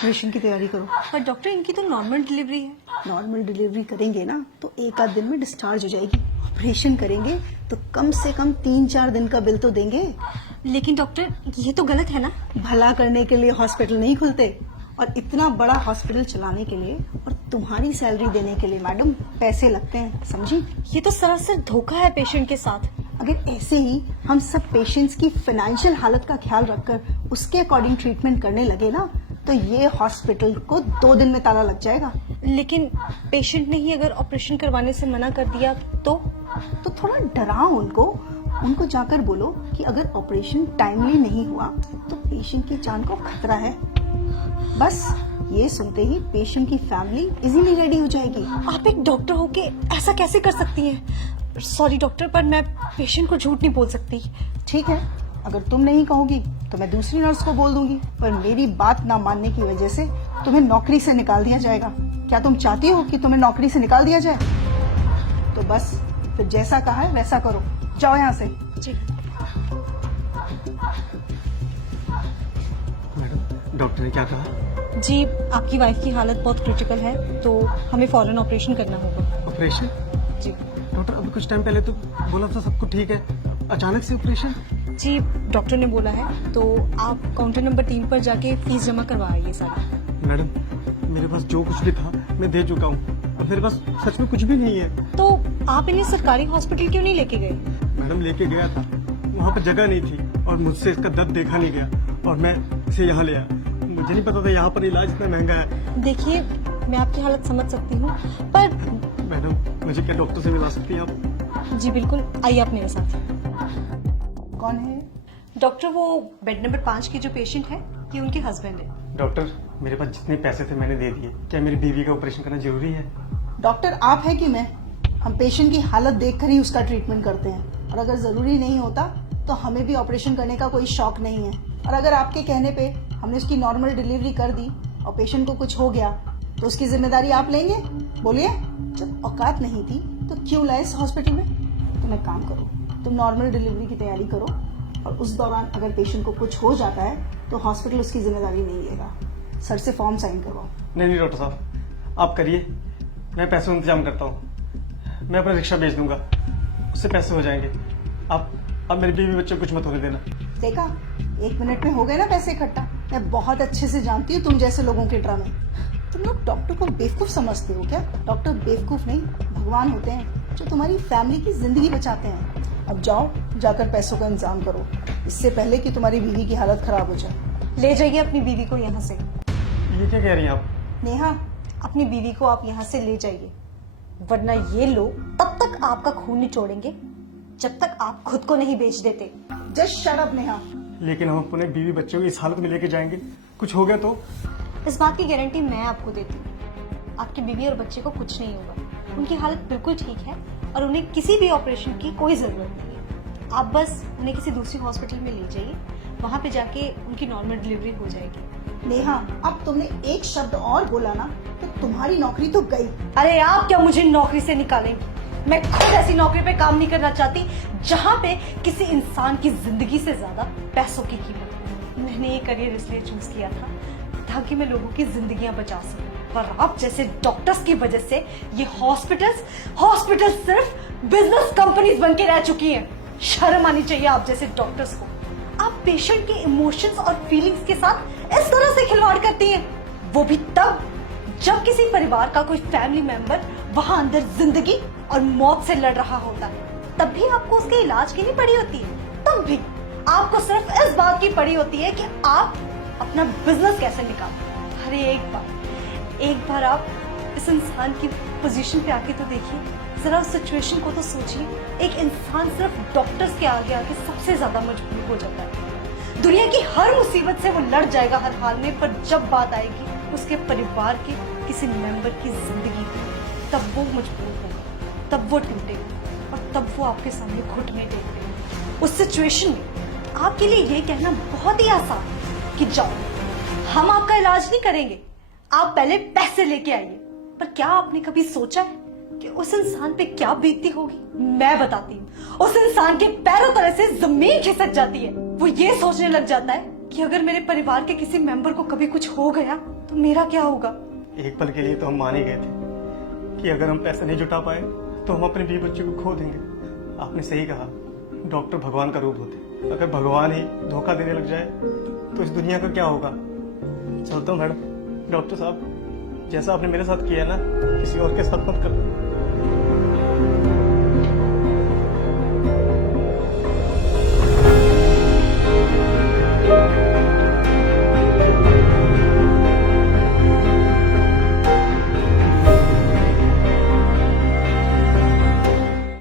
Operation की तैयारी करो। पर डॉक्टर इनकी तो नॉर्मल डिलीवरी है। नॉर्मल डिलीवरी करेंगे ना तो एक आध दिन में डिस्चार्ज हो जाएगी। ऑपरेशन करेंगे तो कम से कम 3-4 दिन का बिल तो देंगे। लेकिन डॉक्टर ये तो गलत है ना। भला करने के लिए हॉस्पिटल नहीं खुलते, और इतना बड़ा हॉस्पिटल चलाने के लिए और तुम्हारी सैलरी देने के लिए मैडम पैसे लगते हैं, समझी? ये तो सरासर धोखा है पेशेंट के साथ। अगर ऐसे ही हम सब पेशेंट्स की फाइनेंशियल हालत का ख्याल रखकर उसके अकॉर्डिंग ट्रीटमेंट करने लगे ना तो ये हॉस्पिटल को 2 दिन में ताला लग जाएगा। लेकिन पेशेंट ने ही अगर ऑपरेशन करवाने से मना कर दिया तो थोड़ा डराओ उनको जाकर बोलो कि अगर ऑपरेशन टाइमली नहीं हुआ तो पेशेंट की जान को खतरा है। बस ये सुनते ही पेशेंट की फैमिली इजीली रेडी हो जाएगी। आप एक डॉक्टर होके ऐसा कैसे कर सकती हैं? सॉरी डॉक्टर, पर मैं पेशेंट को झूठ नहीं बोल सकती। ठीक है, अगर तुम नहीं कहोगी तो मैं दूसरी नर्स को बोल दूंगी, पर मेरी बात ना मानने की वजह से तुम्हें नौकरी से निकाल दिया जाएगा। क्या तुम चाहती हो कि तुम्हें नौकरी से निकाल दिया जाए? तो बस फिर जैसा कहा है वैसा करो, जाओ यहाँ से। जी मैडम, डॉक्टर ने क्या कहा? जी, आपकी वाइफ की हालत बहुत क्रिटिकल है तो हमें फौरन ऑपरेशन करना होगा। ऑपरेशन? जी डॉक्टर, अभी कुछ टाइम पहले तो बोला था सब कुछ ठीक है, अचानक से ऑपरेशन? जी, डॉक्टर ने बोला है तो आप काउंटर नंबर 3 पर जाके फीस जमा करवा आइए सारी। मैडम, मेरे पास जो कुछ भी था मैं दे चुका हूँ, अब मेरे पास सच में कुछ भी नहीं है। तो आप इन्हें सरकारी हॉस्पिटल क्यों नहीं लेके गए? मैडम, लेके गया था, वहाँ पर जगह नहीं थी और मुझसे इसका दर्द देखा नहीं गया और मैं इसे यहाँ ले आया। मुझे नहीं पता था यहाँ पर इलाज इतना महंगा है। देखिए, मैं आपकी हालत समझ सकती हूँ, पर मैडम, मुझे क्या डॉक्टर से मिला सकती हैं आप? जी बिल्कुल, आइए आप मेरे साथ। कौन है? डॉक्टर, वो बेड नंबर 5 की जो पेशेंट है ये उनके हस्बैंड है। डॉक्टर, मेरे पास जितने पैसे थे मैंने दे दिए, क्या मेरी बीवी का ऑपरेशन करना जरूरी है? डॉक्टर आप है कि मैं? हम पेशेंट की हालत देखकर ही उसका ट्रीटमेंट करते हैं, और अगर जरूरी नहीं होता तो हमें भी ऑपरेशन करने का कोई शौक नहीं है। और अगर आपके कहने पे हमने उसकी नॉर्मल डिलीवरी कर दी और पेशेंट को कुछ हो गया तो उसकी जिम्मेदारी आप लेंगे? बोलिए। जब औकात नहीं थी तो क्यों लाए इस हॉस्पिटल में? तुम एक काम करो, तुम नॉर्मल डिलीवरी की तैयारी करो, और उस दौरान अगर पेशेंट को कुछ हो जाता है तो हॉस्पिटल उसकी जिम्मेदारी नहीं लेगा। सर से फॉर्म साइन करवाओ। नहीं डॉक्टर साहब, आप करिए, मैं पैसों का इंतजाम करता हूँ। मैं अपना रिक्शा भेज दूंगा, उससे पैसे हो जाएंगे। आप मेरे बीवी बच्चे को कुछ मत होने देना। देखा, 1 मिनट में हो गए ना पैसे इकट्ठा। मैं बहुत अच्छे से जानती हूँ तुम जैसे लोगों के ड्रामे। तुम लोग डॉक्टर को बेवकूफ समझते हो क्या? डॉक्टर बेवकूफ नहीं, भगवान होते हैं जो तुम्हारी फैमिली की जिंदगी बचाते हैं। अब जाओ, जाकर पैसों का इंतजाम करो, इससे पहले कि तुम्हारी बीवी की हालत खराब हो जाए। ले जाइए अपनी बीवी को यहाँ से। ये क्या कह रही हैं आप? नेहा, अपनी बीवी को आप यहाँ से ले जाइए, वरना ये लोग तब तक आपका खून निचोड़ेंगे जब तक आप खुद को नहीं बेच देते। Just shut up Neha. लेकिन हम अपने बीवी बच्चों को इस हालत में लेके जाएंगे, कुछ हो गया तो? इस बात की गारंटी मैं आपको देती हूँ। आपकी बीवी और बच्चे को कुछ नहीं होगा, उनकी हालत बिल्कुल ठीक है और उन्हें किसी भी ऑपरेशन की कोई जरूरत नहीं है। आप बस उन्हें किसी दूसरी हॉस्पिटल में ले जाइए, वहाँ पे जाके उनकी नॉर्मल डिलीवरी हो जाएगी। नेहा, अब तुमने एक शब्द और बोला ना तो तुम्हारी नौकरी तो गई। अरे आप क्या मुझे नौकरी से निकालेंगे? मैं खुद ऐसी नौकरी पे काम नहीं करना चाहती जहाँ पे किसी इंसान की जिंदगी से ज्यादा पैसों की कीमत हो। मैंने ये करियर इसलिए चूज किया था ताकि मैं लोगों की जिंदगियां बचा सकूं, पर आप जैसे डॉक्टर्स की वजह से ये हॉस्पिटल्स सिर्फ बिजनेस कंपनीज बन के रह चुकी हैं। शर्म आनी चाहिए आप जैसे डॉक्टर्स को। आप पेशेंट के इमोशंस और फीलिंग्स के साथ इस तरह से खिलवाड़ करती हैं, वो भी तब जब किसी परिवार का कोई फैमिली मेंबर वहां अंदर जिंदगी और मौत से लड़ रहा होता है। तब भी आपको उसके इलाज की नहीं पड़ी होती है, तब भी आपको सिर्फ इस बात की पड़ी होती है कि आप अपना बिजनेस कैसे निकालें। अरे एक बार आप इस इंसान की पोजीशन पे आके तो देखिए, जरा उस सिचुएशन को तो सोचिए। एक इंसान सिर्फ डॉक्टर्स के आगे आके सबसे ज्यादा मजबूर हो जाता है। दुनिया की हर मुसीबत से वो लड़ जाएगा हर हाल में, पर जब बात आएगी उसके परिवार के किसी मेंबर की जिंदगी की, तब वो मजबूर होगा, तब वो टूटेगा और तब वो आपके सामने घुटने टेकेगा। उस सिचुएशन में आपके लिए ये कहना बहुत ही आसान है कि जाओ, हम आपका इलाज नहीं करेंगे, आप पहले पैसे लेके आइए। पर क्या आपने कभी सोचा है कि उस इंसान पे क्या बीतती होगी? मैं बताती हूँ। उस इंसान के पैरों तले से जमीन खिसक जाती है। वो ये सोचने लग जाता है कि अगर मेरे परिवार के किसी मेंबर को कभी कुछ हो गया तो मेरा क्या होगा। एक पल के लिए तो हम मान ही गए थे कि अगर हम पैसे नहीं जुटा पाए तो हम अपने बीवी बच्चे को खो देंगे। आपने सही कहा, डॉक्टर भगवान का रूप होते। अगर भगवान ही धोखा देने लग जाए तो इस दुनिया का क्या होगा। चलता हूँ मैडम। डॉक्टर साहब, जैसा आपने मेरे साथ किया ना, किसी और के साथ मत करना।